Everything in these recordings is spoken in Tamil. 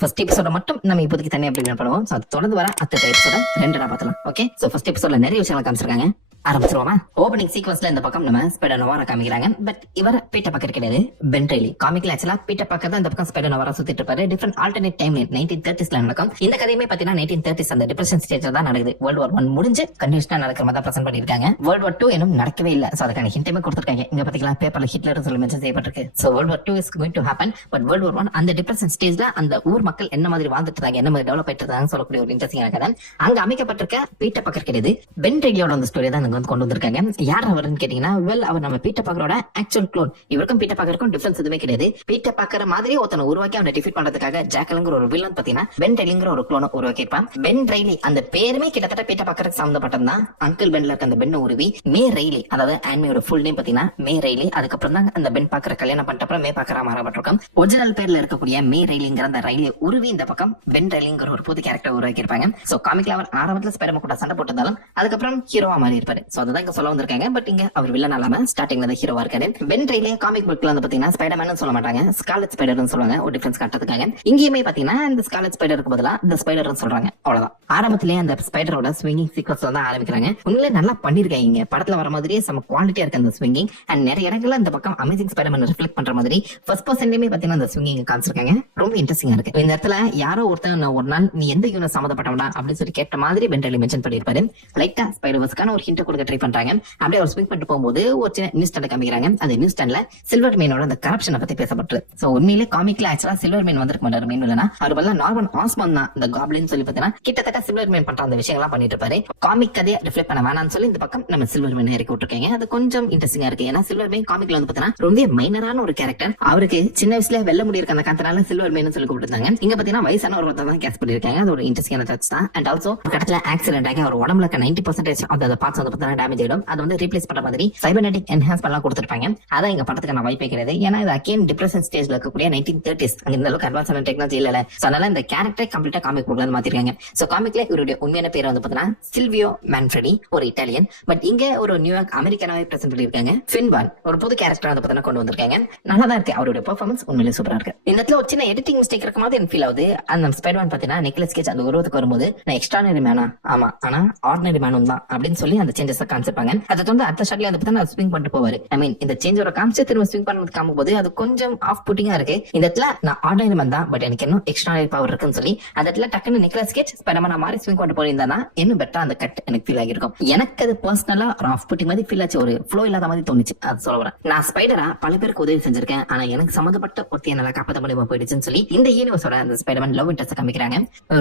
ஃபர்ஸ்ட் எபிசோட மட்டும் நம்ம இப்போதைக்கு தனியாக அப்படி பண்ணுவோம். ஸோ அது தொடர்ந்து வர அடுத்த எபிசோட 2 பார்த்தலாம். ஓகே, ஸோ ஃபர்ஸ்ட் எபிசோட்ல நிறைய விஷயங்கள் காமிச்சிருக்காங்க. ஆரம்பிச்சிருவோமா? ஓப்பனிங் சீக்வன்ஸ்ல இந்த பக்கம் நம்ம ஸ்பைடர் நோவாரா காமிக்கிறாங்க. பட் இவர் பீட்டர் பக்கர் கிடையாது, பென் ரெய்லி. காமிக்ல ஆக்சுவலா பீட்டர் பக்கர் தான் இந்த பக்கம் ஸ்பைடர் நோவாரா சுத்திட்டு இருப்பாரு. டிஃபரெண்ட் ஆல்டர்னேட் டைம் 1930s நடக்கும். இந்த கதையுமே பாத்தீங்கன்னா 1930s அந்த டிப்ரெஷன் ஸ்டேஜ்ல தான் நடக்குது. வேர்ல்ட் வார் 1 முடிஞ்சு கண்டினியூஸா நடக்கிற மாதிரி தான் பிரசன்ட் பண்ணிருக்காங்க. வேர்ல்ட் வார் 2 இன்னும் நடக்கவே இல்ல. சோ அதுக்கான ஹிண்ட்டுமே கொடுத்திருக்காங்க. இங்க பாத்தீங்களா பேப்பர்ல ஹிட்லர் சொல்லி மென்ஷன் செய்யப்பட்டிருக்கு. So world war 2 is going to happen. But world war 1 அந்த டிப்ரெஷன் ஸ்டேஜ்ல அந்த ஊர் மக்கள் என்ன மாதிரி வாழ்ந்துட்டு இருக்காங்க, என்ன மாதிரி டெவலப் ஆயிட்டு இருக்காங்க சொல்லக்கூடிய ஒரு இன்ட்ரெஸ்டிங்கான கதை. அங்க அமைக்கப்பட்டிருக்க பீட்டர் பக்கர் கிடையாது, பென் ரெய்லியோட அந்த ஸ்டோரி தான் வந்து கொண்டு வந்திருக்காங்க. யார் அவர்னு கேட்டீங்கன்னா, வெல் அவர் நம்ம பீட்டர் பாக்கரோட ஆக்சுவல் க்ளோன். இவருக்கும் பீட்டர் பாக்கருக்கும் டிஃபரன்ஸ் எதுவுமே கிடையாது. பீட்டர் பாக்கர் மாதிரி ஒருத்தனை உருவாக்கி அவனை டிஃபீட் பண்றதுக்காக ஜாக்கல்ங்கிற ஒரு வில்லன் பாத்தீங்கன்னா பென் ரெய்லிங்கிற ஒரு க்ளோனை உருவாக்கி இருப்பான். பென் ரெய்லி அந்த பேருமே கிட்டத்தட்ட பீட்டர் பாக்கருக்கு சம்பந்தப்பட்டது தான். அங்கிள் பென்ல இருக்க அந்த பென் உருவி மே ரெய்லி, அதாவது ஆன்மியோட ஃபுல் நேம் பாத்தீங்கன்னா மே ரெய்லி. அதுக்கப்புறம் தான் அந்த பென் பாக்கரை கல்யாணம் பண்ணிட்டப்பறம் மே பாக்கரா மாறப்பட்டிருக்கும். ஒரிஜினல் பேர்ல இருக்கக்கூடிய மே ரெய்லிங்கிற அந்த ரெய்லியை உருவி இந்த பக்கம் பென் ரெய்லிங்கிற ஒரு புது கேரக்டர் உருவாக்கி இருப்பாங்க. சோ காமிக்ல அவர் ஆரம்பத்துல ஸ்பைடர்மேன் கூட சண்டை போட்டதாலும் அதுக்கப்புறம் ஹீரோவா மாறி இருப்பாரு. சோ அதுதான் இங்க சொல்ல வந்திருக்காங்க. பட் இங்க அவர் வில்லன் இல்லாம ஸ்டார்டிங்ல தான் ஹீரோவா இருக்காரு. பென் ரெய்லி காமிக் புக்ல வந்து பாத்தீங்கன்னா ஸ்பைடர்மேன் சொல்ல மாட்டாங்க, ஸ்கார்லெட் ஸ்பைடர்னு சொல்லுவாங்க. ஒரு டிஃபரன்ஸ் காட்டுறதுக்காக இங்கேயுமே பாத்தீங்கன்னா இந்த ஸ்கார்லெட் ஸ்பைடருக்கு பதிலா இந்த ஸ்பைடர்னு சொல்றாங்க. அவ்வளவுதான். ஆரம்பத்திலேயே அந்த ஸ்பைடரோட ஸ்விங்கிங் சீக்வன்ஸ்ல தான் ஆரம்பிக்கிறாங்க. உண்மையிலே நல்லா பண்ணிருக்காங்க. படத்துல வர மாதிரியே செம குவாலிட்டியா இருக்கு அந்த ஸ்விங்கிங். அண்ட் நிறைய இடங்கள்ல இந்த பக்கம் அமேசிங் ஸ்பைடர்மேன் ரிஃப்ளெக்ட் பண்ற மாதிரி ஃபர்ஸ்ட் பர்சன்லயுமே பாத்தீங்கன்னா அந்த ஸ்விங்கிங் காமிச்சிருக்காங்க. ரொம்ப இன்ட்ரெஸ்டிங்கா இருக்கு. இந்த இடத்துல யாரோ ஒருத்தன் ஒரு நாள் நீ எந்த யூனிட் சம்மந்தப்பட்டவனா அப்படின்னு சொல்லி கேட்ட மாதிரி பென் ரெய்லி மென்ஷன் பண்ணிருப்பாரு. லைட்டா ஸ்பைடர்வர்ஸ்க்கான ஒரு ஹிண்ட் கொடுக்க ட்ரை பண்றாங்க. அப்படியே அவர் ஸ்விங் பண்ணிட்டு போகும்போது ஒரு சின்ன நியூஸ் ஸ்டாண்ட் காமிக்கிறாங்க. அந்த நியூஸ் ஸ்டாண்ட்ல சில்வர் மேனோட அந்த கரப்ஷனை பத்தி பேசப்பட்டு. சோ உண்மையிலே காமிக்ல ஆக்சுவலா சில்வர் மேன் வந்திருக்க மாட்டாரு. மீன் இல்லனா அவர் பதிலா நார்மன் ஆஸ்மான் தான் இந்த காப்ளின் சொல்லி பாத்தீங்கன்னா கிட்டத்தட்ட சில்வர் மேன் பண்ற அந்த விஷயங்கள்லாம் பண்ணிட்டு இருப்பாரு. காமிக் கதையை ரிஃப்ளெக்ட் பண்ண வேணாம்னு சொல்லி இந்த பக்கம் நம்ம சில்வர் மேன் இறக்கி விட்டுருக்காங்க. அது கொஞ்சம் இன்ட்ரெஸ்டிங்கா இருக்கு. ஏன்னா சில்வர் மேன் காமிக்ல வந்து பாத்தீங்கன்னா ரொம்ப மைனரான ஒரு கேரக்டர். அவருக்கு சின்ன வயசுல வெள்ள முடி இருக்க அந்த காரணத்தினால சில்வர் மேன் சொல்லி கூப்பிட்டுருந்தாங்க. இங்க பாத்தீங்கன்னா வயசான ஒரு தான் கேஸ் பண்ணிருக்காங்க. அது ஒரு இன்ட்ரெஸ்டிங்கான டச் தான். அண்ட் ஆல்சோ கடத்துல ஆக்சிடென்ட் ஆகி அவர் உடம்புல 90% அந்த பார்ட்ஸ் வந்து பாத்தீங்கன்னா டேமேஜ் ஆயிடும். அது வந்து ரீப்ளேஸ் பண்ற மாதிரி சைபர்நெட்டிக் என்ஹான்ஸ்மென்ட் எல்லாம் கொடுத்திருப்பாங்க. அதான் இங்க படத்துக்கான வாய்ப்பே கிடையாது. ஏன்னா இது அகைன் டிப்ரெஷன் ஸ்டேஜ்ல இருக்கக்கூடிய 1930s அங்க இந்த அளவுக்கு அட்வான்ஸ் டெக்னாலஜி இல்ல. சோ அதனால இந்த கேரக்டர் கம்ப்ளீட்டா காமிக் புக்ல மாத்திருக்காங்க. சோ காமிக்ல இவருடைய உண்மையான பேர் வந்து பாத்தீங்கன்னா சில்வியோ மான்ஃப்ரெடி, ஒரு இட்டாலியன். பட் இங்க ஒரு நியூயார்க் அமெரிக்கனாவே பிரசன்ட் பண்ணிருக்காங்க. ஃபின்பான் ஒரு புது கேரக்டர் வந்து பாத்தீங்கன்னா கொண்டு வந்திருக்காங்க. நல்லா தான் இருக்கு. அவருடைய பெர்ஃபார்மன்ஸ் உண்மையிலேயே சூப்பரா இருக்கு. இந்த இடத்துல ஒரு சின்ன எடிட்டிங் மிஸ்டேக் இருக்க மாதிரி எனக்கு ஃபீல் ஆகுது. அந்த ஸ்பைடர்மேன் பாத்தீங்கன்னா நிக்கலஸ் கேஜ் அந்த உருவத்துக்கு வரும்போது நான் எக்ஸ்ட்ரானரி மேனா ஆமா ஆனா ஆர்டினரி மேனும் தான் அப்படின்னு சொல்லி அந்த சேஞ்சஸ் காமிச்சிருப்பாங்க. அதை தொடர்ந்து அடுத்த ஷாட்ல வந்து பாத்தீங்கன்னா ஸ்விங் பண்ணிட்டு போவாரு. ஐ மீன் இந்த சேஞ்சோட காமிச்சு திரும்ப ஸ்விங் பண்ணது காமிக்கும் போது அது கொஞ்சம் ஆஃப் புட்டிங்கா இருக்கு. இந்த இடத்துல நான் ஆர்டினரி மேன் தான், பட் எனக்கு இன்னும் எக்ஸ்ட்ரானரி பவர் இருக்குன்னு சொல்லி அந்த இடத்துல டக்குன்னு நிக்கலஸ் கேஜ் ஸ்பைடர்மேன் மாதிரி ஸ்விங் பண்ணிட்டு போயிருந்தா இன்னும் பெட்டரா அந்த கட் எனக்கு ஃபீல் ஆகிருக்கும். எனக்கு அது பர்சனலா ஆஃப் புட்டிங் மாதிரி ஃபீல் ஆச்சு. ஒரு ஃப்ளோ இல்லாத மாதிரி தோணுச்சு. அது சொல்ல வரேன். நான் ஸ்பைடரா பல பேருக்கு உதவி செஞ்சிருக்கேன், ஆனா எனக்கு சம்பந்தப்பட்ட ஒருத்தைய நல்லா காப்பாற்ற முடியாம போயிடுச்சுன்னு சொல்லி இந்த யூனிவர்ஸோட அந்த ஸ்பைடர்மேன் லவ் இன்ட்ரெஸ்ட் காமிக்கிறாங்க.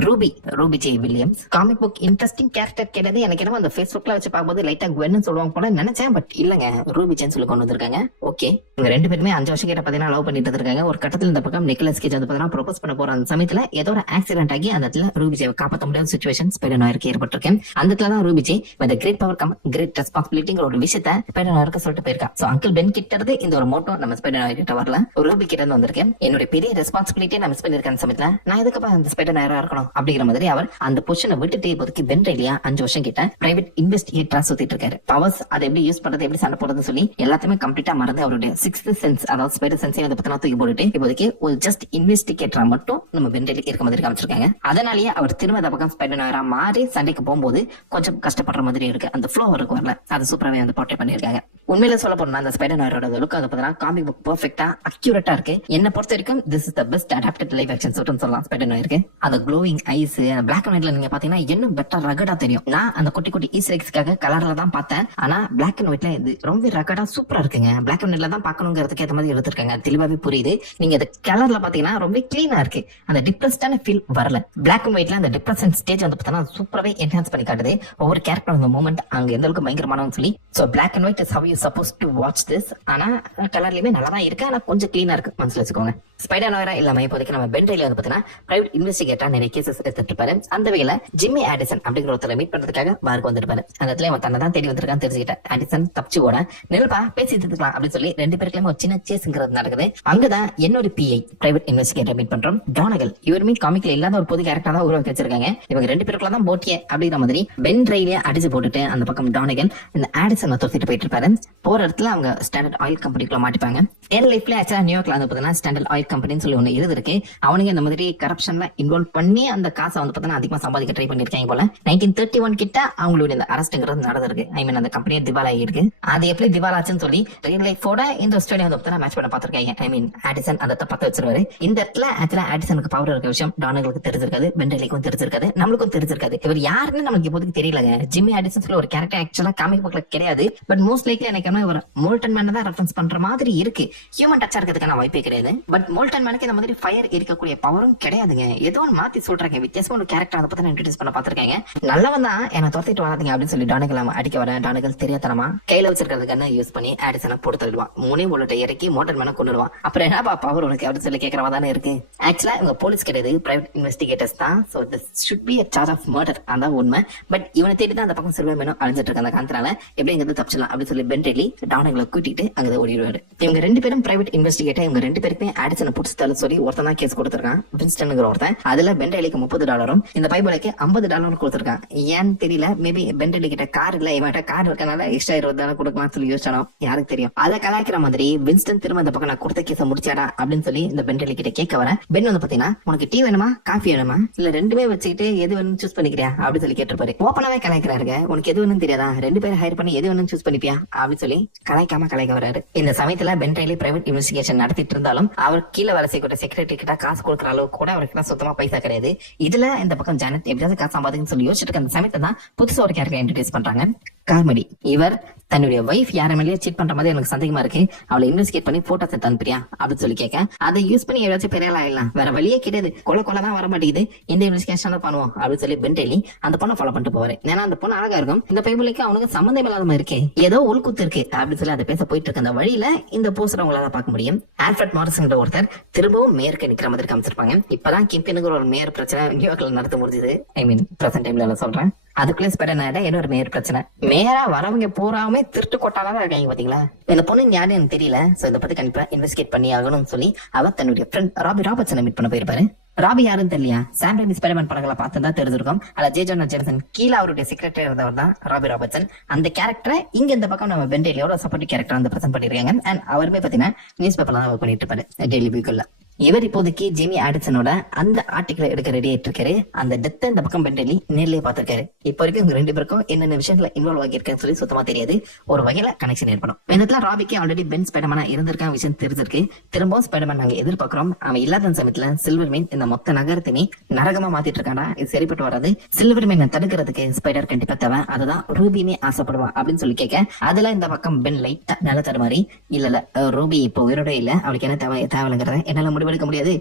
Ruby J Williams comic book interesting character கேட்டது. எனக்கு என்ன அந்த ஃபேஸ்புக்ல வச்சு பார்க்கும்போது லைட்டா குவென்னு சொல்லுவாங்க போல நினைச்சேன். பட் இல்லங்க, ரூபி ஜேன்னு சொல்லி கொண்டு வந்திருக்காங்க. ஓகே, இவங்க 2 பேருமே 5 வருஷம் கிட்ட பாத்தீங்கன்னா லவ் பண்ணிட்டு இருக்காங்க. ஒரு கட்டத்துல இந்த பக்கம் நிக்கலஸ் கேஜ் வந்து பாத்தீங்கன்னா ப்ரோபோஸ் பண்ண போற அந்த சமயத்துல ஏதோ ஒரு ஆக்சிடென்ட் ஆகி அந்த இடத்துல ரூபி ஜேவை காப்பாற்ற முடியாத சிச்சுவேஷன் ஸ்பைடர் நாயருக்கு ஏற்பட்டிருக்கேன். அந்த இடத்துல தான் ரூபி ஜே with great power come great ரெஸ்பான்சிபிலிட்டிங்கிற ஒரு விஷயத்தை ஸ்பைடர் நாயருக்கு சொல்லிட்டு போயிருக்கா. சோ அங்கிள் பென் கிட்ட இருந்து இந்த ஒரு மோட்டோ நம்ம ஸ்பைடர் நாயர் கிட்ட வரல, ரூபி கிட்ட இருந்து வந்திருக்கேன். என்னோட பெரிய ரெஸ்பான்சிபிலிட்டியை நான் மிஸ் பண்ணிருக்கேன் சமயத்துல நான் எதுக்கு அந்த ஸ்பைடர் நாயரா இருக்கணும் அப்படிங்கிற மாதிரி அவர் அந்த பொசிஷனை விட்டுட்டு இப்போதைக்கு பென் ரெய்லியா 5 வருஷம் கிட்ட பிரைவேட் இன்வெஸ்டிகேட்டரா சுத்திட்டு இருக்காரு. பவர்ஸ் அதை எப்படி யூஸ் பண்றது, எப்படி சண்டை போடுறது சொல்லி எல்லாத்தையுமே கம்ப்ளீட்டா மறந்து அவருடைய 6th சென்ஸ் அதாவது ஸ்பைடர் சென்ஸை வந்து பத்தினா தூக்கி போட்டுட்டு இப்போதைக்கு ஒரு ஜஸ்ட் இன்வெஸ்டிகேட்டரா மட்டும் நம்ம பென் ரெய்லி இருக்க மாதிரி காமிச்சிருக்காங்க. அதனாலேயே அவர் திரும்ப அந்த பக்கம் ஸ்பைடர் நாயரா மாறி சண்டைக்கு போகும்போது கொஞ்சம் கஷ்டப்படுற மாதிரி இருக்கு. அந்த ஃப்ளோ அவருக்கு வரல. அது சூப்பராவே வந்து போர்ட்ரே பண்ணிருக்காங்க. உண்மையில சொல்ல போனா அந்த ஸ்பைடர் நாயரோட லுக் வந்து பாத்தீங்கன்னா காமிக் புக் பெர்ஃபெக்ட்டா அக்யூரேட்டா இருக்கு. என்ன பொறுத்த வரைக்கும் this is the best adapted live action சூட்னு சொல்லலாம் ஸ்பைடர் நாயருக்கு. அந்த க்ளோயிங் ஐஸ் பிளாக் அண்ட் ஒயிட்ல நீங்க பாத்தீங்கன்னா இன்னும் பெட்டர் ரகடா தெரியும். நான் அந்த குட்டி குட்டி ஈஸ்டர் எக்ஸ்க்காக கலர்ல தான் பார்த்தேன். ஆனா பிளாக் அண்ட் ஒயிட்ல இது ரொம்ப ரகடா சூப்பரா இருக்குங்க. பிளாக் அண்ட் ஒயிட்ல தான் பார்க்கணுங்கிறதுக்கு ஏற்ற மாதிரி எடுத்திருக்காங்க. தெளிவாவே புரியுது. நீங்க அந்த கலர்ல பாத்தீங்கன்னா ரொம்ப கிளீனா இருக்கு. அந்த டிப்ரெஸ்டான ஃபீல் வரல. பிளாக் அண்ட் ஒயிட்ல அந்த டிப்ரெஷன் ஸ்டேஜ் வந்து பாத்தீங்கன்னா சூப்பராவே என்ஹான்ஸ் பண்ணி காட்டுது. ஒவ்வொரு கேரக்டர் அந்த மூமெண்ட் அங்க எந்த அளவுக்கு பயங்கரமானு சொல்லி. So black and white is how you suppose to watch this. ஆனா கலர்லயுமே நல்லா தான் இருக்கு. ஆனா கொஞ்சம் கிளீனா இருக்கு. மனசுல வச்சுக்கோங்க. ஸ்பைடர் நாயரா இல்லாம இப்போதைக்கு நம்ம பென் ரெய்லி வந்து பாத்தீங்கன்னா பிரைவேட் இன்வெஸ்டிகேட்டரா நிறைய கேசஸ் எடுத்துட்டு இருப்பாரு. அந்த வகையில ஜிம்மி ஆடிசன் அப்படிங்கிற ஒருத்தரை மீட் பண்றதுக்காக பாருக்கு வந்துருப்பாரு. அந்த இடத்துல அவன் தன்னை தான் தேடி வந்திருக்கான்னு தெரிஞ்சுக்கிட்ட ஆடிசன் தப்பிச்சு ஓட நிலப்பா பேசிட்டு இருக்கலாம் அப்படின்னு சொல்லி 2 பேருக்குமே ஒரு சின்ன சேஸ்ங்கிறது நடக்குது. அங்கதான் என்னோட பிஐ பிரைவேட் இன்வெஸ்டிகேட்டர் மீட் பண்றோம் டானகல். இவருமே காமிக்ல இல்லாத ஒரு புது கேரக்டர் தான் உருவாக்கி வச்சிருக்காங்க. இவங்க 2 பேருக்குள்ள தான் போட்டியே அப்படிங்கிற மாதிரி பென் ரெய்லியை அடிச்சு போட்டுட்டு அந்த பக்கம் டானகல் இந்த ஆடிசன் துரத்திட்டு போயிட்டு இருப்பாரு. போற இடத்துல அவங்க ஸ்டாண்டர்ட் ஆயில் கம்பெனிக்குள்ள மாட்டிப்பாங்க. என் லைஃப்ல ஆக்சுவலா நியூயார்க்ல வந்து பாத்தீங்கன்னா ஸ்டாண்டர்ட் ஆயில் கம்பெனின்னு சொல்லி ஒண்ணு இருக்கு. அவனுங்க இந்த மாதிரி கரப்ஷன்ல இன்வால்வ் பண்ணி அந்த காசை வந்து பார்த்தா அதிகமா சம்பாதிக்க ட்ரை பண்ணிருக்காங்க போல. 1931 கிட்ட அவங்களுடைய இந்த அரெஸ்ட்ங்கிறது நடந்திருக்கு. ஐ மீன் அந்த கம்பெனியே திவாலா இருக்கு. அது எப்படி திவாலாச்சுன்னு சொல்லி ரியல் லைஃபோட இந்த ஸ்டோரி வந்து பார்த்தா மேட்ச் பண்ண பார்த்திருக்காங்க. ஐ மீன் ஆடிசன் அந்த பத்த வச்சிருவாரு. இந்த இடத்துல ஆக்சுவலா ஆடிசனுக்கு பவர் இருக்க விஷயம் டானுங்களுக்கு தெரிஞ்சிருக்காது, பென்டலிக்கும் தெரிஞ்சிருக்காது, நம்மளுக்கும் தெரிஞ்சிருக்காது. இவர் யாருன்னு நமக்கு இப்போதைக்கு தெரியலங்க. ஜிம்மி ஆடிசன் சொல்லி ஒரு கேரக்டர் ஆக்சுவலா காமிக் புக்ல கிடையாது. பட் மோஸ்ட் லைக்லி எனக்கு இவர் மோல்டன் மேன் தான் ரெஃபரன்ஸ் பண்ற மாதிரி இருக்கு. ஹியூமன் டச்சா இருக்கிறதுக்கான வாய்ப்பே கிடையாது. பட் மோல்டன் மேனுக்கு இந்த மாதிரி ஃபயர் இருக்கக்கூடிய பவரும் கிடையாதுங்க. ஏதோ ஒன்று மாத்தி சொல்றாங்க. வித்தியாசமா ஒரு கேரக்டர் அதை பத்தி இன்ட்ரோடியூஸ் பண்ண பாத்திருக்காங்க. நல்லவன் தான் என்ன துரத்திட்டு வராதீங்க அப்படின்னு சொல்லி டானுகள் அடிக்க வர டானுகள் தெரியாதனமா கையில வச்சிருக்கிறதுக்கான யூஸ் பண்ணி ஆடிசனை போட்டு தள்ளுவான். மூணே புல்லட்டை இறக்கி மோல்டன் மேனை கொண்டுடுவான். அப்புறம் என்னப்பா பவர் உனக்கு அப்படின்னு சொல்லி கேட்கறவா தானே இருக்கு. ஆக்சுவலா இவங்க போலீஸ் கிடையாது, பிரைவேட் இன்வெஸ்டிகேட்டர்ஸ் தான். So this should be a charge of murder. அதான் உண்மை. பட் இவனை தேடி தான் அந்த பக்கம் சில்வர் மேனும் அழிஞ்சிட்டு இருக்க அந்த காரணத்தினால எப்படி இங்க தப்பிச்சலாம் அப்படின்னு சொல்லி பென்டெல்லி டானுகளை கூட்டிட்டு அங்க ஓடிடுவாரு. இவங்க ரெண்டு பேரும் பிரைவேட் இன்வெஸ்டிகேட்டர். இவங்க ரெண்டு பேருக்குமே ஆடிசனை புடிச்சு சொல்லி ஒருத்தன் தான் கேஸ் கொடுத்திருக்கான், வின்ஸ்டன்ங்கிற ஒருத்தன். அதுல பென்டெல்லிக்கு $30 இந்த பைபிளுக்கு $50 கொடுத்திருக்கான். ஏன்னு தெரியல. மேபி பென்டெல்லி கிட்ட கார் இல்ல, இவன்கிட்ட கார் இருக்கனால எக்ஸ்ட்ரா $20 கொடுக்கலாம் சொல்லி யோசிச்சானோ யாருக்கு தெரியும். அதை கலாய்க்கிற மாதிரி வின்ஸ்டன் திரும்ப இந்த பக்கம் நான் கொடுத்த கேஸ முடிச்சாடா அப்படின்னு சொல்லி இந்த பென்டெல்லி கிட்ட கேட்க வர பென் வந்து பாத்தீங்கன்னா உனக்கு டீ வேணுமா காஃபி வேணுமா இல்ல ரெண்டுமே வச்சுக்கிட்டு எது வேணும் சூஸ் பண்ணிக்கிறியா அப்படின்னு சொல்லி கேட்டிருப்பாரு. ஓப்பனாவே கலாய்க்கிறாருங்க. உனக்கு எது வேணும் தெரியாதா, ரெண்டு பேரும் ஹையர் பண்ணி எது வேணும் சூஸ் பண்ணிப்பியா அப்படின்னு சொல்லி கலாய்க்காம கலாய்க்க வராரு. இந்த சமயத்துல பென்டெல்லி பிரைவேட் இன்வெஸ்டிகேஷன் நடத்திட்டு இருந்தாலும் அவர் கீழே வேலை செய்யக்கூடிய செக்ரட்டரி கிட்ட காசு கொடுக்குற அளவு கூட அவருக்கு சுத்தமா பைசா கிடையாது. இதுல இந்த பக்கம் ஜானட் எப்படியாவது காசு சம்பாதிக்குன்னு சொல்லி யோசிச்சுட்டு இருக்க அந்த சமயத்தை தான் புதுசா ஒரு கேரக்டர் இன்ட்ரோடியூஸ் பண்றாங்க, காமெடி. இவர் தன்னுடைய வைஃப் யார மேலேயே சீட் பண்ற மாதிரி எனக்கு சந்தேகமா இருக்கு, அவளை இன்வெஸ்டிகேட் பண்ணி போட்டோஸ் எடுத்து அனுப்பியா அப்படின்னு சொல்லி கேட்க, அதை யூஸ் பண்ணி ஏதாச்சும் பெரிய ஆயிடலாம், வேற வழியே கிடையாது, கொலை தான் வர மாட்டேங்குது, இந்த இன்வெஸ்டிகேஷன் பண்ணுவோம் அப்படின்னு சொல்லி பென்டெல்லி அந்த பொண்ணை ஃபாலோ பண்ணிட்டு போவாரு. ஏன்னா அந்த பொண்ணு அழகா இருக்கும், இந்த பைபிளுக்கு அவனுக்கு சம்மந்தம் இல்லாத மாதிரி இருக்கு, ஏதோ உள்குத்து இருக்கு அப்படின்னு சொல்லி அதை பேச போயிட்டு இருக்க அந்த வழியில இந்த போஸ்டர் உங்களால பார்க்க முடியும். ஆல்ஃபிரட் மாரிசன் ஒருத்தர் திரும்பவும் மேயருக்கு நிக்கிற மாதிரி காமிச்சிருப்பாங்க. இப்பதான் கிம்பினுங்கிற ஒரு மேயர் பிரச்சனை நியூயார்க்ல நடத்த முடிஞ்சது. ஐ மீன் பிரசன்ட் டைம்ல சொல்றேன். அதுக்குள்ளே ஸ்பெடர் இன்னொரு மேயர் பிரச்சனை. மேயரா வரவங்க பூராமே திருட்டு கொட்டாதான் இருக்காங்க பாத்தீங்களா. இந்த பொண்ணு யாருன்னு எனக்கு தெரியல. சோ இதை பத்தி கண்டிப்பா இன்வெஸ்டிகேட் பண்ணி ஆகணும்னு சொல்லி அவர் தன்னுடைய ஃப்ரெண்ட் ராபி ராபர்ட்சனை மீட் பண்ண போயிருப்பாரு. ராபி யாருன்னு தெரியலையா, சாம் ரைமி ஸ்பைடர்மேன் படங்களை பார்த்து தான் தெரிஞ்சிருக்கும். அதுல ஜே ஜோனா ஜேம்சன் கீழே அவருடைய செக்ரட்டரி இருந்தவர் தான் ராபி ராபர்ட்சன். அந்த கேரக்டரை இங்க இந்த பக்கம் நம்ம பென்டெல்லியோட சப்போர்ட்டிவ் கேரக்டர் வந்து பிரசன்ட் பண்ணிருக்காங்க. அண்ட் அவருமே பாத்தீங்கன்னா நியூஸ் பேப்பர்ல தான் ஒர்க் பண்ணிட்டு இருப்பாரு, டெய்லி வீக்குள்ள. இவர் இப்போதைக்கு ஜிம்மி ஆடிசனோட அந்த ஆர்டிகல் எடுக்க ரெடி ஆயிட்டு இருக்காரு. அந்த டெத்தை இந்த பக்கம் பென்டெல்லி நேர்லயே பாத்திருக்காரு. இப்ப வரைக்கும் இவங்க ரெண்டு பேருக்கும் என்னென்ன விஷயத்துல இன்வால்வ் ஆகியிருக்குன்னு சொல்லி சுத்தமா தெரியாது. ஒரு வகையில கனெக்ஷன் ஏற்படும். இந்த ராபிக்கு ஆல்ரெடி பென் ஸ்பைடர்மேனா இருந்திருக்கான விஷயம் தெரிஞ்சிருக்கு. திரும்பவும் ஸ்பைடர்மேன் நாங்க எதிர்பார்க்கிறோம். அவன் இல்லாத சமயத்துல சில்வர் மேன் இந்த மொத்த நகரத்தையுமே நரகமா மாத்திட்டு இருக்காண்டா, இது சரிப்பட்டு வராது, சில்வர் மேனை தடுக்கிறதுக்கு ஸ்பைடர் கண்டிப்பா தேவை, அதுதான் ரூபியுமே ஆசைப்படுவான் அப்படின்னு சொல்லி கேட்க, அதுல இந்த பக்கம் பென் லைட்டா நில தருமாறி, இல்ல ரூபி இப்போ உயிரோட இல்ல, அவளுக்கு என்ன தேவைங்கிறத என்னால முடிவெடுக்க முடியாது,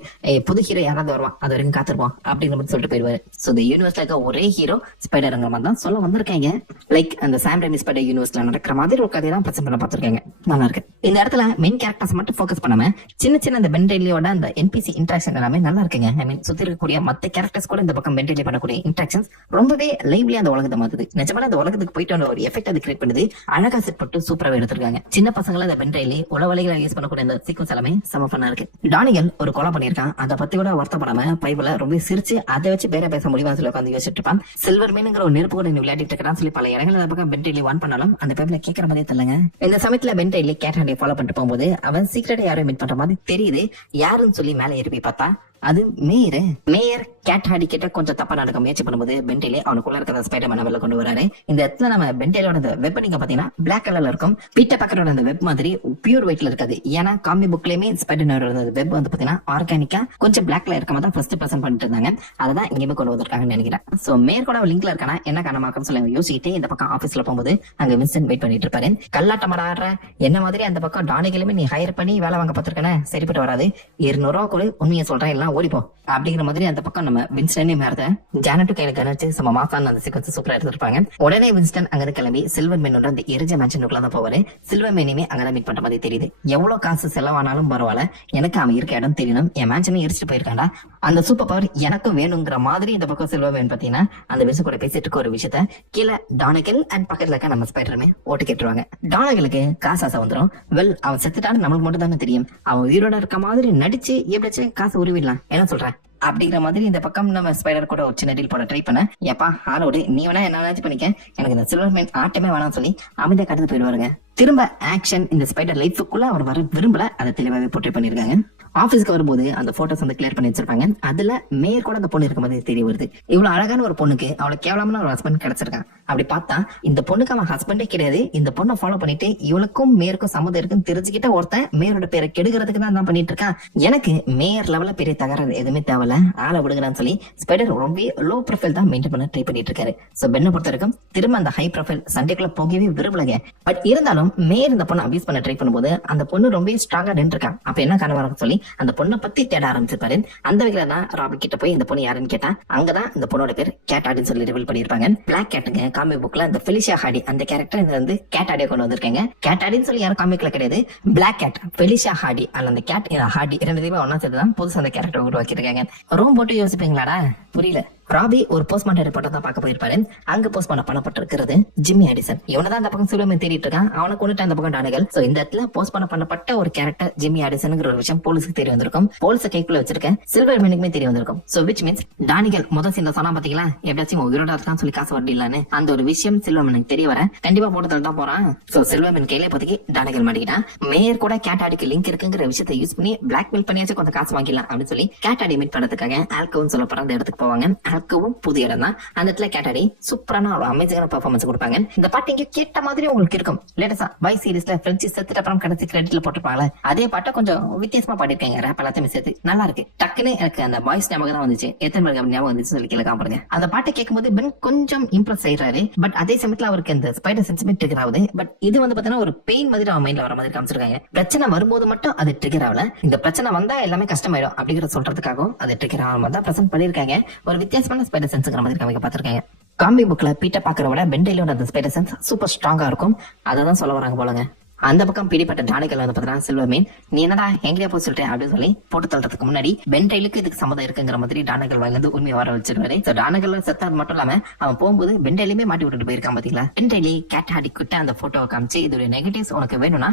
புது ஹீரோ யாராவது வருவான், அது வரைக்கும் காத்திருப்போம் அப்படிங்கிற மாதிரி சொல்லிட்டு போயிருவாரு. சோ இந்த யூனிவர்ஸ்ல இருக்க ஒரே ஹீரோ ஸ்பைடர்ங்கிற மாதிரி தான் சொல்ல வந்திருக்காங்க. லைக் அந்த சாம் ரைமி ஸ்பைடர் யூனிவர்ஸ்ல நடக்கிற மாதிரி ஒரு கதையை தான் பிரசன்ட் பண்ண பார்த்திருக்காங்க. நல்லா இருக்கு. இந்த இடத்துல மெயின் கேரக்டர்ஸ் மட்டும் ஃபோக்கஸ் பண்ணாம சின்ன சின்ன அந்த பென்டெல்லியோட அந்த என்பிசி இன்டராக்ஷன் எல்லாமே நல்லா இருக்குங்க. ஐ மீன் சுத்தி இருக்கக்கூடிய மத்த கேரக்டர்ஸ் கூட இந்த பக்கம் பென்டெல்லி பண்ணக்கூடிய இன்டராக்ஷன்ஸ் ரொம்பவே லைவ்லியா அந்த உலகத்தை மாத்துது. நிஜமான அந்த உலகத்துக்கு போயிட்டு ஒரு எஃபெக்ட் அது கிரியேட் பண்ணுது. அழகா செட் போட்டு சூப்பராக எடுத்திருக்காங்க. சின்ன பசங்களை அந்த பென்டெல்லி உளவலைகளை யூஸ் பண்ணக்கூடிய அந்த சீக்வன்ஸ் எல்லாமே செம ஃபன்னா இருக்கு. டானிகள் ஒரு கொலை பண்ணிருக்கான், அதை பத்தி கூட வருத்தப்படாம பைபிள ரொம்ப சிரிச்சு அதை வச்சு பேச முடியுமா சொல்லி உட்காந்து யோசிச்சுட்டு இருப்பான். சில்வர் மேனுங்கிற ஒரு நெருப்பு கூட விளையாடிட்டு இருக்கான்னு சொல்லி பல இடங்கள் பக்கம் பென்டெல்லி வான் பண்ணாலும் அந்த பைபிள கேட்கற மாதிரியே தெரியலங்க. இந்த சமயத்துல பென்டெல்லி கேட் ஹண்டியை ஃபாலோ பண்ணிட்டு போகும்போது அவன் சீக்கிரட்டா யாரும் மீட் பண்ற மாதிரி தெரியுது. யாருன்னு சொல்லி மேல ஏறி போய் பார்த்தா அது மேயர் கேட் ஹாடி கிட்ட கொஞ்சம் தப்பா நடக்க முயற்சி பண்ணும்போது பென்டெல்லி அவனுக்குள்ள இருக்கிற ஸ்பைடர்மேனை வெளில கொண்டு வராரு. இந்த இடத்துல நம்ம பென்டெலியோட வெப் நீங்க பாத்தீங்கன்னா பிளாக் கலர்ல இருக்கும். பீட்டர் பாக்கரோட அந்த வெப் மாதிரி பியூர் ஒயிட்ல இருக்காது. ஏன்னா காமி புக்லயுமே ஸ்பைடர்மேனோட வெப் வந்து பாத்தீங்கன்னா ஆர்கானிக்கா கொஞ்சம் பிளாக்ல இருக்க மாதிரி தான் ஃபர்ஸ்ட் பிரசன்ட் பண்ணிட்டு இருந்தாங்க. அதான் இங்கேயுமே கொண்டு வந்திருக்காங்கன்னு நினைக்கிறேன். சோ மேயர் கூட லிங்க்ல இருக்கானா என்ன காரணமாக்குன்னு சொல்லி யோசிக்கிட்டே இந்த பக்கம் ஆபீஸ்ல போகும்போது அங்க வின்சென்ட் வெயிட் பண்ணிட்டு இருப்பாரு. கல்லாட்டம் ஆடுற என்ன மாதிரி அந்த பக்கம் டானிகளுமே நீ ஹையர் பண்ணி வேலை வாங்க பார்த்திருக்கேன்னு சரிப்பட்டு வராது, $200 கூட உண்மையை சொல்றேன் எல்லாம் ஓடிப்போம் அப்படிங்கிற மாதிரி அந்த பக்கம் நம்ம வின்ஸ்டனே மேறத ஜானட்டு கையில கணிச்சு சம மாசான அந்த சீக்வன்ஸ் சூப்பரா எடுத்திருப்பாங்க. உடனே வின்ஸ்டன் அங்க கிளம்பி சில்வர் மேனோட அந்த எரிஞ்ச மேன்ஷனுக்குள்ள தான் போவாரு. சில்வர் மேனையுமே அங்கதான் மீட் பண்ற மாதிரி தெரியுது. எவ்வளவு காசு செலவானாலும் பரவாயில்ல, எனக்கு அவன் இருக்க இடம் தெரியணும், என் மேன்ஷனை எரிச்சிட்டு போயிருக்காண்டா, அந்த சூப்பர் பவர் எனக்கும் வேணுங்கிற மாதிரி இந்த பக்கம் சில்வர் மேன் பாத்தீங்கன்னா அந்த விசு கூட பேசிட்டு இருக்க ஒரு விஷயத்த கீழே டானகல் அண்ட் பக்கத்துல இருக்க நம்ம ஸ்பைடர்மே ஓட்டு கேட்டுருவாங்க. டானகலுக்கு காசு ஆசை வந்துடும். வெல் அவன் செத்துட்டான்னு நம்மளுக்கு மட்டும் தானே தெரியும், அவன் உயிரோட இருக்க மாதிரி நடிச்சு எப்படியாச்சும் காசு உருவிடலாம் என்ன சொல்றேன் அப்படிங்கிற மாதிரி இந்த பக்கம் நம்ம ஸ்பைடர் கூட ஒரு சின்ன டீல் போட ட்ரை பண்ண, எப்பா ஆளோடு நீ வேணா என்ன பண்ணிக்க, எனக்கு இந்த சில்வர் மேன் ஆட்டமே வேணாம்னு சொல்லி அமைதியா கடந்து போயிடுவாருங்க. திரும்ப ஆக்ஷன் இந்த ஸ்பைடர் லைஃபுக்குள்ள அவர் வர விரும்பல, அதை தெளிவாகவே போர்ட்ரே பண்ணிருக்காங்க. ஆபீஸ்க்கு வரும்போது அந்த போட்டோஸ் வந்து கிளியர் பண்ணி வச்சிருப்பாங்க. அதுல மேயர் கூட அந்த பொண்ணு இருக்க மாதிரி தெரிய வருது. இவ்வளவு அழகான ஒரு பொண்ணுக்கு அவ்வளவு கேவலமான ஒரு ஹஸ்பண்ட் கிடைச்சிருக்கான். அப்படி பார்த்தா இந்த பொண்ணுக்கு அவன் ஹஸ்பண்டே கிடையாது. இந்த பொண்ணை ஃபாலோ பண்ணிட்டு இவளுக்கும் மேயருக்கும் சம்மதம் இருக்குன்னு தெரிஞ்சுக்கிட்ட ஒருத்தன் மேயரோட பேரை கெடுக்கிறதுக்கு தான் பண்ணிட்டு இருக்கான். எனக்கு மேயர் லெவல்ல பெரிய தகராறு எதுவுமே தேவையில்ல, ஆளை விடுங்கன்னு சொல்லி ஸ்பைடர் ரொம்ப லோ ப்ரொஃபைல் தான் மெயின்டைன் பண்ண ட்ரை பண்ணிட்டு இருக்காரு. சோ பென்னை பொறுத்த வரைக்கும் திரும்ப அந்த ஹை ப்ரொஃபைல் சண்டைக்குள்ள போகவே விரும்பலங்க. பட் இருந்தாலும் மேயர் இந்த பொண்ணை அபியூஸ் பண்ண ட்ரை பண்ணும்போது அந்த பொண்ணு ரொம்ப ஸ்ட்ராங்கா நின்றுருக்கான். அப்ப என்ன காரணம் சொல்லி அந்த பொண்ணை பத்தி தேட ஆரம்பிச்சிருப்பாரு. அந்த வகையில தான் ராபி கிட்ட போய் இந்த பொண்ணு யாருன்னு கேட்டா அங்கதான் இந்த பொண்ணோட பேர் கேட் ஆடின்னு சொல்லி ரிவீல் பண்ணிருப்பாங்க. பிளாக் கேட்டுங்க காமிக் புக்ல இந்த ஃபெலிஷியா ஹாடி அந்த கேரக்டர் இந்த வந்து கேட் ஆடியை கொண்டு வந்திருக்காங்க. கேட் ஆடின்னு சொல்லி யாரும் காமிக்ல கிடையாது, பிளாக் கேட் ஃபெலிஷியா ஹாடி அல்ல அந்த கேட் ஹாடி ரெண்டுத்தையுமே ஒன்னா சேர்த்து தான் புதுசா அந்த கேரக்டர் உருவாக்கிருக்காங்க. ரொம்ப போட்டு யோசிப்பீங்களாடா, புரியல. ராபி ஒரு போஸ்ட்மார்ட்டம் ரிப்போர்ட்டை தான் பார்க்க போயிருப்பாரு. அங்க போஸ்ட்மார்ட்டம் பண்ணப்பட்டிருக்கிறது ஜிம்மி ஆடிசன். இவனதான் அந்த பக்கம் சிலுவமேன் தேடிட்டு இருக்கான். அவனை கொண்டுட்டு அந்த பக்கம் டானிகள். சோ இந்த இடத்துல போஸ்ட்மார்ட்டம் பண்ணப்பட்ட ஒரு கேரக்டர் ஜிம்மி ஆடிசன்ங்கிற ஒரு விஷயம் போலீஸுக்கு தெரிய வந்திருக்கும். போலீஸ் கைக்குள்ள வச்சிருக்க சில்வர் மேனுக்குமே தெரிய வந்திருக்கும். சோ விச் மீன்ஸ் டானிகள் முதல் சீன்ல சொன்னா பாத்தீங்களா, எப்படியாச்சும் உயிரோட இருக்கான்னு சொல்லி காசு வரலான்னு அந்த ஒரு விஷயம் சில்வர் மேனுக்கு தெரிய வர கண்டிப்பா போட்டதுல தான் போறான். சோ சில்வர் மேன் கையில இப்போதைக்கு டானிகள் மாட்டிக்கிட்டான். மேயர் கூட கேட் ஆடிக்கு லிங்க் இருக்குங்கிற விஷயத்தை யூஸ் பண்ணி பிளாக்மெயில் பண்ணியாச்சும் கொஞ்சம் காசு வாங்கிடலாம் அப்படின்னு சொல்லி கேட் ஆடி மீட் பண்றதுக்காக ஆல்கோன்னு சொல்லப்படுற அந்த இடத்துக்கு போவாங்க. ஆல்கோவும் புது இடம் தான். அந்த இடத்துல கேட்டாடி சூப்பரான ஒரு அமேசிங்கான பெர்ஃபார்மன்ஸ் கொடுப்பாங்க. இந்த பாட்டு இங்க கேட்ட மாதிரி உங்களுக்கு இருக்கும். லேட்டஸ்டா பை சீரிஸ்ல பிரெஞ்சு செத்துட்டு அப்புறம் கடைசி கிரெடிட்ல போட்டுருப்பாங்களே அதே பாட்டை கொஞ்சம் வித்தியாசமா பாடிருக்காங்க. ரேப் எல்லாத்தையுமே சேர்த்து நல்லா இருக்கு. டக்குன்னு எனக்கு அந்த பாய்ஸ் ஞாபகம் தான் வந்துச்சு. எத்தனை பேருக்கு ஞாபகம் வந்துச்சு சொல்லி கீழே காமிடுங்க. அந்த பாட்டை கேட்கும்போது பென் கொஞ்சம் இம்ப்ரெஸ் ஆயிடுறாரு. பட் அதே சமயத்துல அவருக்கு அந்த ஸ்பைடர் சென்சிமெண்ட் ட்ரிகர் ஆகுது. பட் இது வந்து பாத்தீங்கன்னா ஒரு பெயின் மாதிரி அவன் மைண்ட்ல வர மாதிரி காமிச்சிருக்காங்க. பிரச்சனை வரும்போது மட்டும் அது ட்ரிகர் ஆகல, இந்த பிரச்சனை வந்தா எல்லாமே கஷ்டமாயிடும் அப்படிங்கிற சொல்றதுக்காகவும் அது ட்ரிகர் ஆகாம தான் பிரசன்ட் பண்ணிருக்காங்க. ஒரு வித்தியாசமான ஸ்பைடர் சென்ஸ்ங்கிற மாதிரி காமிக்க பார்த்திருக்காங்க. காமிக் புக்ல பீட்டர் பாக்கற விட பென்டெயிலோட அந்த ஸ்பைடர் சென்ஸ் சூப்பர் ஸ்ட்ராங்கா இருக்கும். அததான் சொல்ல வராங்க போலங்க. அந்த பக்கம் பிடிப்பட்ட டானிகள் வந்து பாத்தீங்கன்னா சில்வர் மீன் நீ என்னடா எங்கேயா போய் சொல்லிட்டேன் அப்படின்னு சொல்லி போட்டு தள்ளுறதுக்கு முன்னாடி பென்டைலுக்கு இதுக்கு சம்மதம் இருக்குங்கிற மாதிரி டானகல் வாயிலிருந்து உண்மையை வர வச்சிருவாரு. டானகல் செத்தது மட்டும் இல்லாம அவன் போகும்போது பென்டைலுமே மாட்டி விட்டுட்டு போயிருக்கான் பாத்தீங்களா. பென்டைலி கேட் ஆடி கிட்ட அந்த போட்டோவை காமிச்சு இதோட நெகட்டிவ்ஸ் உனக்கு வேணும்னா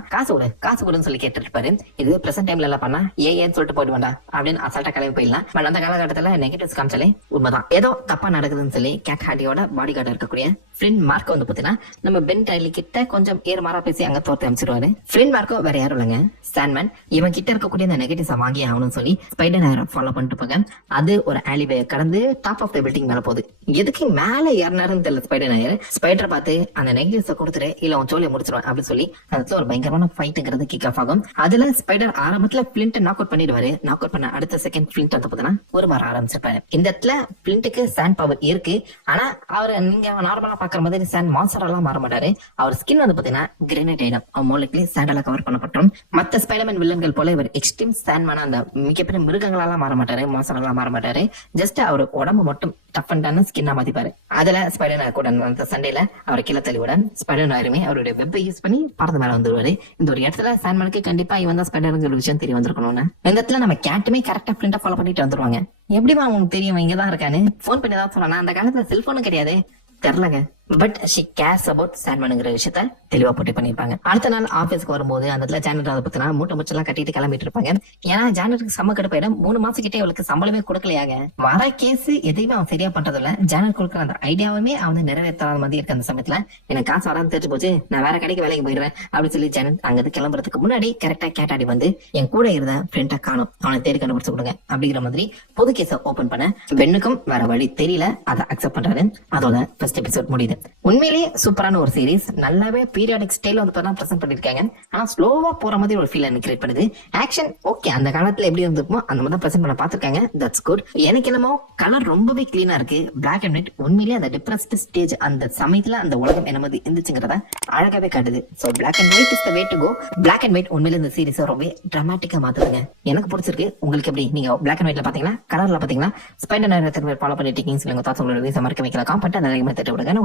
காசு கொடுன்னு சொல்லி கேட்டு இருப்பாரு. இது பிரசன்ட் டைம்ல எல்லாம் பண்ணா ஏன்னு சொல்லிட்டு போயிட்டு வேண்டாம் அப்படின்னு அசால்ட்டா கிளம்பி போயிடலாம். பட் அந்த காலகட்டத்துல நெகட்டிவ்ஸ் காமிச்சாலே உண்மைதான் ஏதோ தப்பா நடக்குதுன்னு சொல்லி கேட் ஹாடியோட பாடி கார்டு இருக்கக்கூடிய ஃப்ரெண்ட் மார்க் வந்து பாத்தீங்கன்னா நம்ம பென்டைலி கிட்ட கொஞ்சம் ஏறுமாறா பேசி அங்க தோர்த்து அமைச்சிருவாரு. ஃப்ரெண்ட் மார்க்கோ வேற யாரும் இல்லைங்க, சாண்ட்மேன். இவன் கிட்ட இருக்கக்கூடிய அந்த நெகட்டிவ்ஸை வாங்கி ஆகணும்னு சொல்லி ஸ்பைடர் ஃபாலோ பண்ணிட்டு போங்க. அது ஒரு ஆலிவே கடந்து டாப் ஆஃப் த பில்டிங் மேல போகுது. எதுக்கு மேல ஏறினாருன்னு தெரியல ஸ்பைடர் பார்த்து அந்த நெகட்டிவ்ஸை கொடுத்துட்டு இல்ல உன் சோழியை முடிச்சிருவான் அப்படின்னு சொல்லி அதுல ஒரு பயங்கரமான ஃபைட்டுங்கிறது கிக் ஆஃப் ஆகும். அதுல ஸ்பைடர் ஆரம்பத்துல பிளிண்ட் நாக் அவுட் பண்ணிடுவாரு. நாக் அவுட் பண்ண அடுத்த செகண்ட் பிளிண்ட் வந்து பார்த்தீங்கன்னா ஒரு வாரம் ஆரம்பிச்சிருப்பாரு. இந்த இடத்துல பிளிண்ட்டுக்கு சாண்ட் பவர் இருக்கு. ஆனா அவர் நீங்க நார்மலா பாக்குற மாதிரி சாண்ட் மான்ஸ்டர் எல்லாம் மாற மாட்டாரு. அவர் ஸ்கின் வந்து பாத்தீங்கன்னா கிரேனைட் ஐடம் மோலிகுலி சாண்டால கவர் பண்ணப்பட்டோம். மத்த ஸ்பைடர்மேன் வில்லன்கள் போல இவர் எக்ஸ்ட்ரீம் சாண்ட்மேனா அந்த மிகப்பெரிய மிருகங்களெல்லாம் மாற மாட்டாரு, மான்ஸ்டர் எல்லாம் மாற மாட்டாரு. ஜஸ்ட் அவர் உடம்பு மட்டும் டஃப் அண்டான ஸ்கின்னா மாத்திப்பாரு. அதுல ஸ்பைடர் கூட அந்த சண்டையில அவர் கீழே தள்ளிவிட ஸ்பைடர் ஆயிருமே அவருடைய வெப்பை யூஸ் பண்ணி பறந்து மேல வந்துருவாரு. இந்த ஒரு இடத்துல சாண்ட்மேனுக்கு கண்டிப்பா இவன் தான் ஸ்பைடர்ங்கிற ஒரு விஷயம் தெரிய வந்திருக்கணும்னு இந்த இடத்துல நம்ம கேட்டுமே கரெக்டா பிரிண்டா ஃபாலோ பண்ணிட்டு வந்துருவாங்க. எப்படிமா உங்களுக்கு தெரியும் இங்கதான் இருக்கான்னு போன் பண்ணி தான் சொன்னா. அந்த காலத்துல செல்போனும் கிடையாது, தெரியலங்க. பட் ஷி கேர்ஸ் அபவுட் சாண்ட்மேனுங்கிற விஷயத்த தெளிவா போட்டு பண்ணிருப்பாங்க. அடுத்த நாள் ஆபீஸ்க்கு வரும்போது அந்த இடத்துல ஜானட் அதை பத்தினா மூட்டை முச்செல்லாம் கட்டிட்டு கிளம்பிட்டு இருப்பாங்க. ஏன்னா ஜானட்டுக்கு சம்ம கடுப்பாயிடும். 3 மாசம் கிட்டே அவளுக்கு சம்பளமே கொடுக்கலையாங்க. வர கேஸ் எதையுமே அவன் சரியா பண்றது இல்ல. ஜானட் கொடுக்குற அந்த ஐடியாவுமே அவன் நிறைவேற்றாத மாதிரி இருக்கு. அந்த சமயத்துல எனக்கு காசு வரான்னு தெரிஞ்சு போச்சு, நான் வேற கடைக்கு வேலைக்கு போயிடுவேன் அப்படின்னு சொல்லி ஜானட் அங்கிருந்து கிளம்புறதுக்கு முன்னாடி கரெக்டா கேட்டாடி வந்து என் கூட இருந்த ஃப்ரெண்டா காணும், அவனை தேடி கண்டுபிடிச்சு கொடுங்க அப்படிங்கிற மாதிரி பொது கேஸ ஓபன் பண்ண பெண்ணுக்கும் வேற வழி தெரியல, அதை அக்செப்ட் பண்றாரு. அதோட ஃபர்ஸ்ட் எபிசோட் முடியுது. உண்மையிலேயே சூப்பரான ஒரு சீரிஸ். நல்லாவே பீரியாடிக் ஸ்டைல் வந்து பிரசன்ட் பண்ணிருக்காங்க. ஆனா ஸ்லோவா போற மாதிரி ஒரு ஃபீல் எனக்கு கிரியேட் பண்ணுது. ஆக்ஷன் ஓகே அந்த காலத்துல எப்படி இருந்துக்குமோ அந்த மாதிரி பிரசன்ட் பண்ண பாத்துருக்காங்க. That's good. எனக்கு என்னமோ கலர் ரொம்பவே கிளீனா இருக்கு. பிளாக் அண்ட் ஒயிட் உண்மையிலேயே அந்த டிப்ரெஸ்ட் ஸ்டேஜ் அந்த சமயத்துல அந்த உலகம் என்ன மாதிரி இருந்துச்சுங்கிறத அழகாவே காட்டுது. So black and white is the way to go. Black and white உண்மையில இந்த சீரிஸ் ரொம்ப டிராமாட்டிக்கா மாத்துதுங்க. எனக்கு பிடிச்சிருக்கு. உங்களுக்கு எப்படி? நீங்க பிளாக் அண்ட் ஒயிட்ல பாத்தீங்களா, கலர்ல பாத்தீங்களா? ஸ்பைடர் ஃபாலோ பண்ணிட்டு இருக்கீங்கன்னு சொல்லி உங்க தாட்ஸ் உங்களோட மறக்க வைக்கலாம். காம்பெண்ட் நிறைய தட்டு விடுங்க.